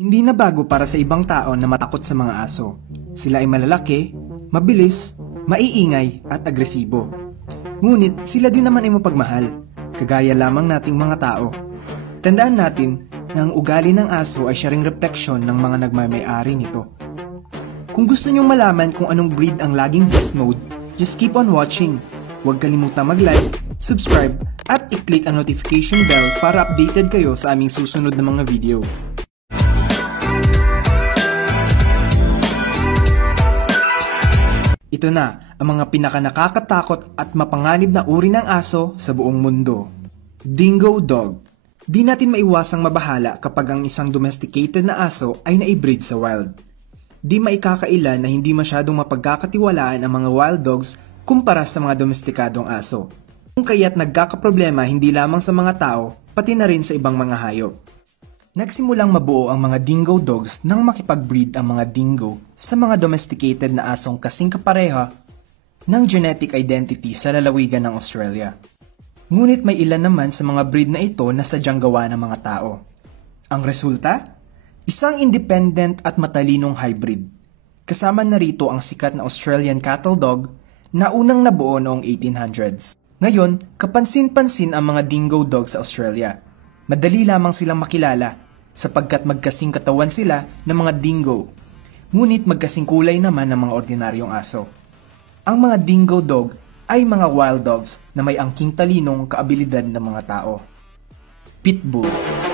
Hindi na bago para sa ibang tao na matakot sa mga aso. Sila ay malalaki, mabilis, maiingay at agresibo. Ngunit sila din naman ay mapagmahal, kagaya lamang nating mga tao. Tandaan natin na ang ugali ng aso ay siya ring refleksyon ng mga nagmamay-ari nito. Kung gusto nyong malaman kung anong breed ang laging beast mode, just keep on watching. Huwag kalimutang mag-like, subscribe, at i-click ang notification bell para updated kayo sa aming susunod na mga video. Ito na ang mga pinakanakakatakot at mapanganib na uri ng aso sa buong mundo. Dingo Dog. Di natin maiwasang mabahala kapag ang isang domesticated na aso ay naibreed sa wild. Di maikakaila na hindi masyadong mapagkakatiwalaan ang mga wild dogs kumpara sa mga domestikadong aso. Kung kaya't nagkakaproblema hindi lamang sa mga tao, pati na rin sa ibang mga hayop. Nagsimulang mabuo ang mga dingo dogs nang makipag-breed ang mga dingo sa mga domesticated na asong kasing kapareha ng genetic identity sa lalawigan ng Australia. Ngunit may ilan naman sa mga breed na ito na sadyang gawa ng mga tao. Ang resulta? Isang independent at matalinong hybrid. Kasama na rito ang sikat na Australian cattle dog na unang nabuo noong 1800s. Ngayon, kapansin-pansin ang mga dingo dog sa Australia. Madali lamang silang makilala sapagkat magkasing katawan sila ng mga dingo, ngunit magkasing kulay naman ng mga ordinaryong aso. Ang mga dingo dog ay mga wild dogs na may angking talinong kaabilidad ng mga tao. Pitbull.